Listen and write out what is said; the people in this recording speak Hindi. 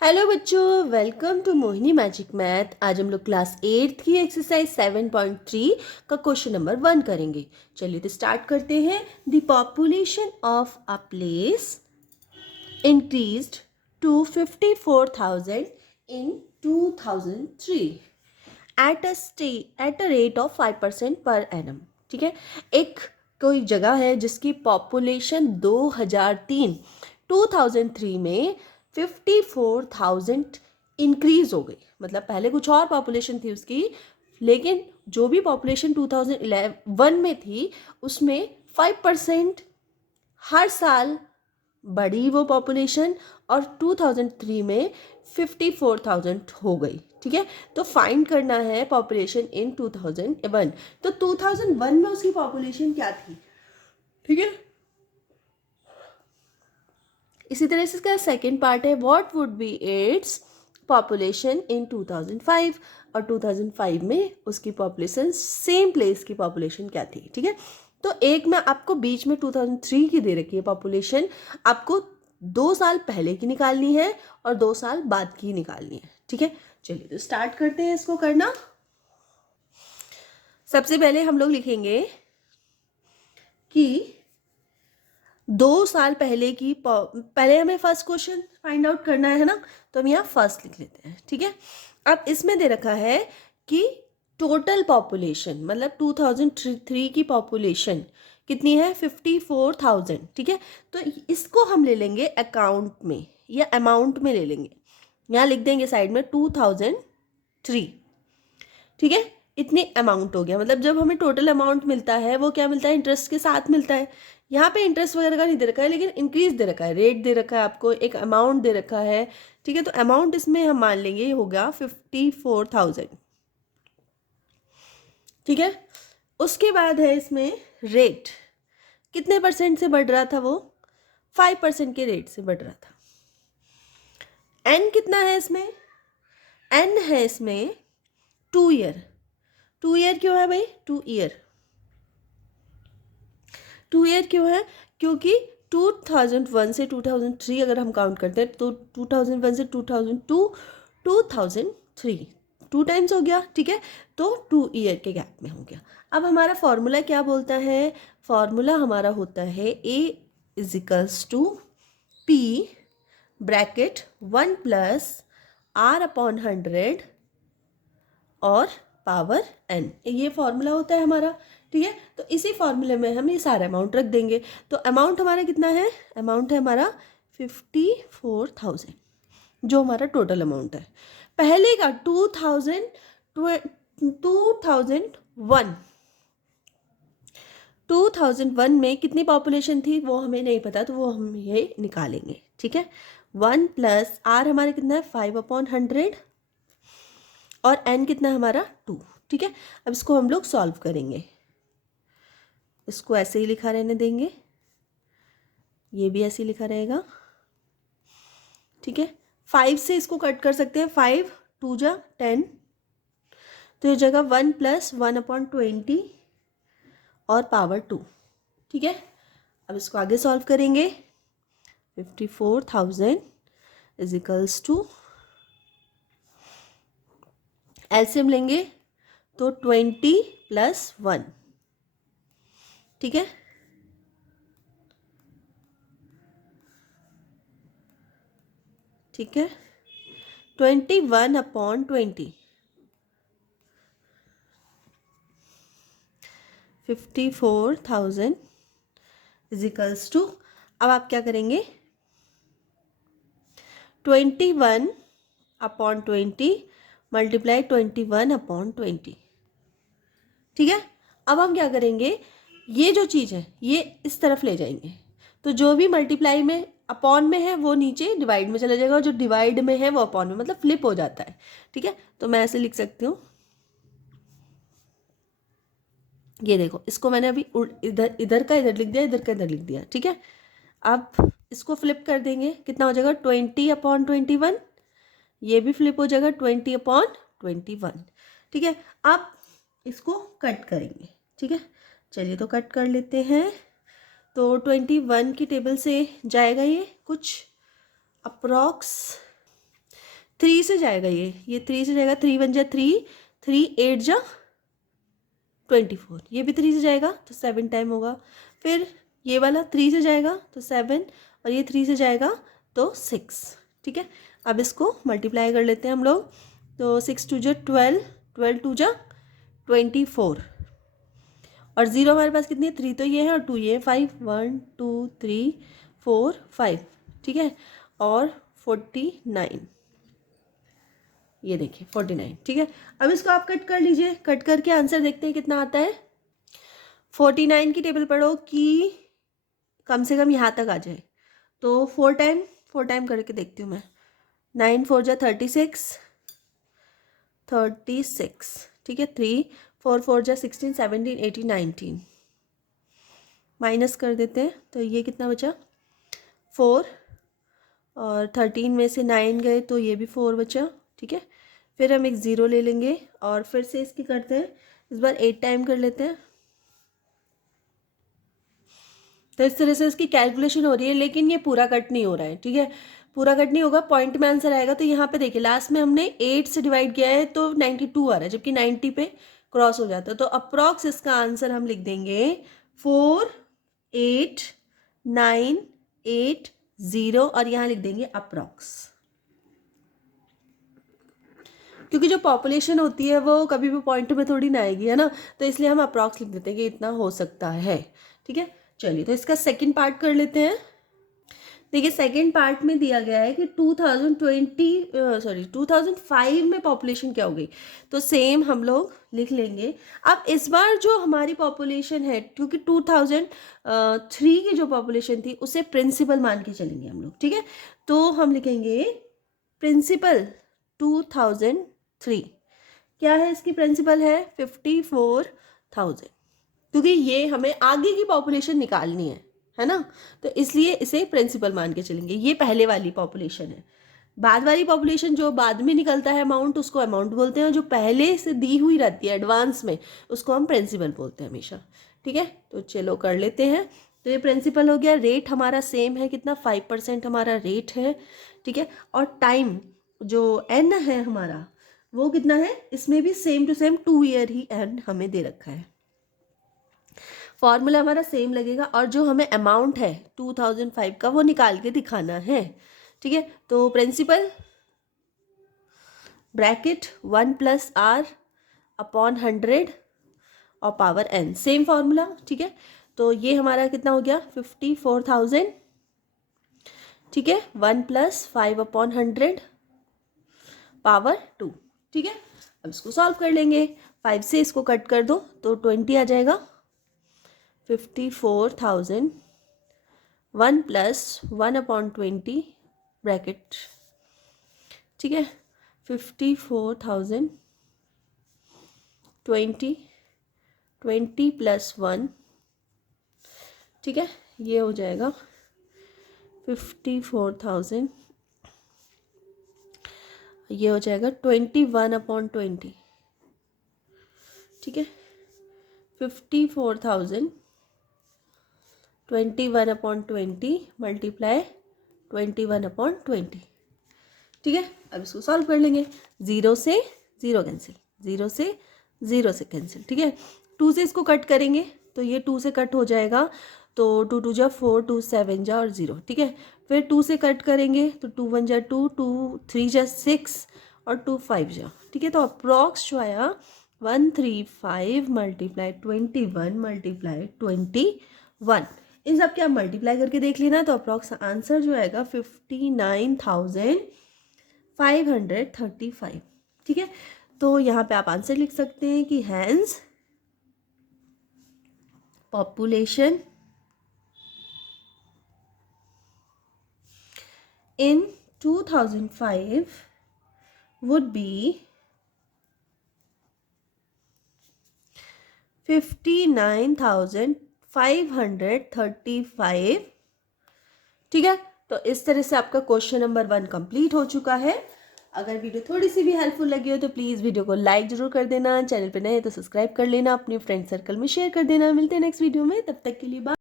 हेलो बच्चों, welcome to Mohini magic math. आज हम लोग क्लास 8 की एक्सरसाइज 7.3 का क्वेश्चन नंबर 1 करेंगे। चलिए तो स्टार्ट करते हैं। The population of a place increased to 54,000 in 2003 at a rate of 5% per annum. ठीक है, एक कोई जगह है जिसकी पॉपुलेशन 2003 में 54,000 इंक्रीज हो गई। मतलब पहले कुछ और पॉपुलेशन थी उसकी, लेकिन जो भी पॉपुलेशन 2011 में थी उसमें 5% हर साल बढ़ी वो पॉपुलेशन, और 2003 में 54,000 हो गई। ठीक है, तो फाइंड करना है पॉपुलेशन इन 2001। तो 2001 में उसकी पॉपुलेशन क्या थी? ठीक है, इसी तरह से इसका सेकेंड पार्ट है, what would be its population in 2005। और 2005 में उसकी पॉपुलेशन, सेम प्लेस की पॉपुलेशन क्या थी। ठीक है, तो एक में आपको बीच में 2003 की दे रखी है पॉपुलेशन, आपको 2 साल पहले की निकालनी है और 2 साल बाद की निकालनी है। ठीक है, चलिए तो स्टार्ट करते हैं इसको करना। सबसे पहले हम लोग लिखेंगे कि 2 साल पहले की पहले हमें फर्स्ट क्वेश्चन फाइंड आउट करना है ना, तो हम यहाँ फर्स्ट लिख लेते हैं। ठीक है, अब इसमें दे रखा है कि टोटल पॉपुलेशन, मतलब 2003 की पॉपुलेशन कितनी है? 54,000। ठीक है, तो इसको हम ले लेंगे अकाउंट में या अमाउंट में ले लेंगे। यहाँ लिख देंगे साइड में 2003। ठीक है, इतनी अमाउंट हो गया। मतलब जब हमें टोटल अमाउंट मिलता है वो क्या मिलता है? इंटरेस्ट के साथ मिलता है। यहाँ पे इंटरेस्ट वगैरह का नहीं दे रखा है, लेकिन इंक्रीज दे रखा है, रेट दे रखा है, आपको एक अमाउंट दे रखा है। ठीक है, तो अमाउंट इसमें हम मान लेंगे ये होगा 54,000। ठीक है, उसके बाद है इसमें रेट, कितने परसेंट से बढ़ रहा था वो? 5% के रेट से बढ़ रहा था। एन कितना है इसमें? एन है इसमें 2 ईयर। 2 ईयर क्यों है भाई? 2 ईयर क्यों है? क्योंकि 2001 से 2003 अगर हम काउंट करते हैं तो 2001 से 2002 2003 2 टाइम्स हो गया। ठीक है, तो 2 ईयर के गैप में हो गया। अब हमारा फॉर्मूला क्या बोलता है? फॉर्मूला हमारा होता है A is equals to P bracket 1 plus R/100 और पावर n, ये फॉर्मूला होता है हमारा। ठीक है, तो इसी फॉर्मूले में हम ये सारा अमाउंट रख देंगे। तो अमाउंट हमारा कितना है? अमाउंट है हमारा 54,000, जो हमारा टोटल अमाउंट है। पहले का 2001 में कितनी पॉपुलेशन थी वो हमें नहीं पता, तो वो हम ये निकालेंगे। ठीक है, 1 प्लस R हमारा कितना है? 5/100 और n कितना है हमारा? 2। ठीक है, अब इसको हम लोग सॉल्व करेंगे। इसको ऐसे ही लिखा रहने देंगे, ये भी ऐसे ही लिखा रहेगा। ठीक है, 5 से इसको कट कर सकते हैं, 5 2 जा 10, तो ये जगह 1 प्लस 1/20 और पावर 2। ठीक है, अब इसको आगे सॉल्व करेंगे। 54,000 इजिकल्स टू, एलसीएम लेंगे तो 20 प्लस 1। ठीक है, ठीक है, 21/20 54,000 इजिकल्स टू, अब आप क्या करेंगे? 21/20 मल्टीप्लाई 21/20। ठीक है, अब हम क्या करेंगे? ये जो चीज़ है ये इस तरफ ले जाएंगे, तो जो भी मल्टीप्लाई में अपॉन में है वो नीचे डिवाइड में चला जाएगा, और जो डिवाइड में है वो अपॉन में, मतलब फ्लिप हो जाता है। ठीक है, तो मैं ऐसे लिख सकती हूँ, ये देखो, इसको मैंने अभी इधर इधर का इधर लिख दिया, इधर का इधर लिख दिया। ठीक है, अब इसको फ्लिप कर देंगे, कितना हो जाएगा? 20/21। ये भी फ्लिप हो जाएगा 20/21। ठीक है, अब इसको कट करेंगे। ठीक है, चलिए तो कट कर लेते हैं। तो 21 की टेबल से जाएगा ये कुछ अप्रॉक्स 3 से जाएगा, ये 3 से जाएगा, 3 1 जा 3, 3 8 जा 24, ये भी 3 से जाएगा तो 7 टाइम होगा। फिर ये वाला 3 से जाएगा तो 7, और ये 3 से जाएगा तो 6। ठीक है, अब इसको मल्टीप्लाई कर लेते हैं हम लोग। तो 6 2 जा 12, 12 2 जा 24, और 0 हमारे पास कितनी है, 3 तो ये है और 2 ये है, 5 1 2 3 4 5। ठीक है, और 49, ये देखिए 49। ठीक है, अब इसको आप कट कर लीजिए, कट करके आंसर देखते हैं कितना आता है। 49 की टेबल पढ़ो कि कम से कम यहाँ तक आ जाए, तो 4 टाइम करके देखती हूँ मैं। 9 4 जा 36, 36। ठीक है, 3 4 4 जा 16 17 18 19, माइनस कर देते हैं तो ये कितना बचा 4, और 13 में से 9 गए तो ये भी 4 बचा। ठीक है, फिर हम एक 0 ले लेंगे और फिर से इसकी करते हैं, इस बार 8 टाइम कर लेते हैं। तो इस तरह से इसकी कैलकुलेशन हो रही है, लेकिन ये पूरा कट नहीं हो रहा है। ठीक है, पूरा कट नहीं होगा, पॉइंट में आंसर आएगा। तो यहाँ पे देखिए लास्ट में हमने 8 से डिवाइड किया है तो 92 आ रहा है, जबकि 90 पे क्रॉस हो जाता है। तो अप्रॉक्स इसका आंसर हम लिख देंगे 4 8 9 8 0, और यहाँ लिख देंगे अप्रॉक्स, क्योंकि जो पॉपुलेशन होती है वो कभी भी पॉइंट में थोड़ी ना आएगी, है ना, तो इसलिए हम अप्रॉक्स लिख देते हैं कि इतना हो सकता है। ठीक है, चलिए तो इसका सेकंड पार्ट कर लेते हैं। देखिए सेकंड पार्ट में दिया गया है कि 2005 में पॉपुलेशन क्या हो गई, तो सेम हम लोग लिख लेंगे। अब इस बार जो हमारी पॉपुलेशन है, क्योंकि 2003 की जो पॉपुलेशन थी उसे प्रिंसिपल मान के चलेंगे हम लोग। ठीक है, तो हम लिखेंगे प्रिंसिपल 2003, क्या है इसकी प्रिंसिपल है 54,000, क्योंकि ये हमें आगे की पॉपुलेशन निकालनी है ना, तो इसलिए इसे प्रिंसिपल मान के चलेंगे। ये पहले वाली पॉपुलेशन है, बाद वाली पॉपुलेशन जो बाद में निकलता है अमाउंट, उसको अमाउंट बोलते हैं, जो पहले से दी हुई रहती है एडवांस में उसको हम प्रिंसिपल बोलते हैं हमेशा। ठीक है, तो चलो कर लेते हैं। तो ये प्रिंसिपल हो गया, रेट हमारा सेम है, कितना 5% हमारा रेट है। ठीक है, और टाइम जो एन है हमारा वो कितना है, इसमें भी सेम टू सेम 2 ईयर ही एन हमें दे रखा है। फॉर्मूला हमारा सेम लगेगा, और जो हमें अमाउंट है 2005 का वो निकाल के दिखाना है। ठीक है, तो प्रिंसिपल ब्रैकेट 1 + r/100 और पावर n, सेम फॉर्मूला। ठीक है, तो ये हमारा कितना हो गया 54,000। ठीक है, 1 + 5/100 पावर 2। ठीक है, अब इसको सॉल्व कर लेंगे, 5 से इसको कट कर दो तो 20 आ जाएगा। 54,000 1 + 1/20 ब्रैकेट। ठीक है, 54,000 20 + 1। ठीक है, ये हो जाएगा 54,000, ये हो जाएगा 21/20। ठीक है, 54,000 21/20 मल्टीप्लाई 21/20। ठीक है, अब इसको सॉल्व कर लेंगे। 0 से 0 कैंसिल, 0 से 0 से कैंसिल। ठीक है, 2 से इसको कट करेंगे तो ये 2 से कट हो जाएगा, तो 2 2 जा 4, 2 7 जा और 0। ठीक है, फिर 2 से कट करेंगे तो 2 1 जा 2, 2 3 जा 6 और 2 5 जा। ठीक है, तो अप्रॉक्स जो आया 135 × 21 × 21। इन सब के आप मल्टीप्लाई करके देख लेना, तो अप्रॉक्स आंसर जो आएगा 59,535। ठीक है, तो यहाँ पे आप आंसर लिख सकते हैं कि hence population in 2005 would be 59,535। ठीक है, तो इस तरह से आपका क्वेश्चन नंबर 1 कंप्लीट हो चुका है। अगर वीडियो थोड़ी सी भी हेल्पफुल लगी हो तो प्लीज़ वीडियो को लाइक जरूर कर देना, चैनल पे नए तो सब्सक्राइब कर लेना, अपने फ्रेंड सर्कल में शेयर कर देना। मिलते हैं नेक्स्ट वीडियो में, तब तक के लिए बाय।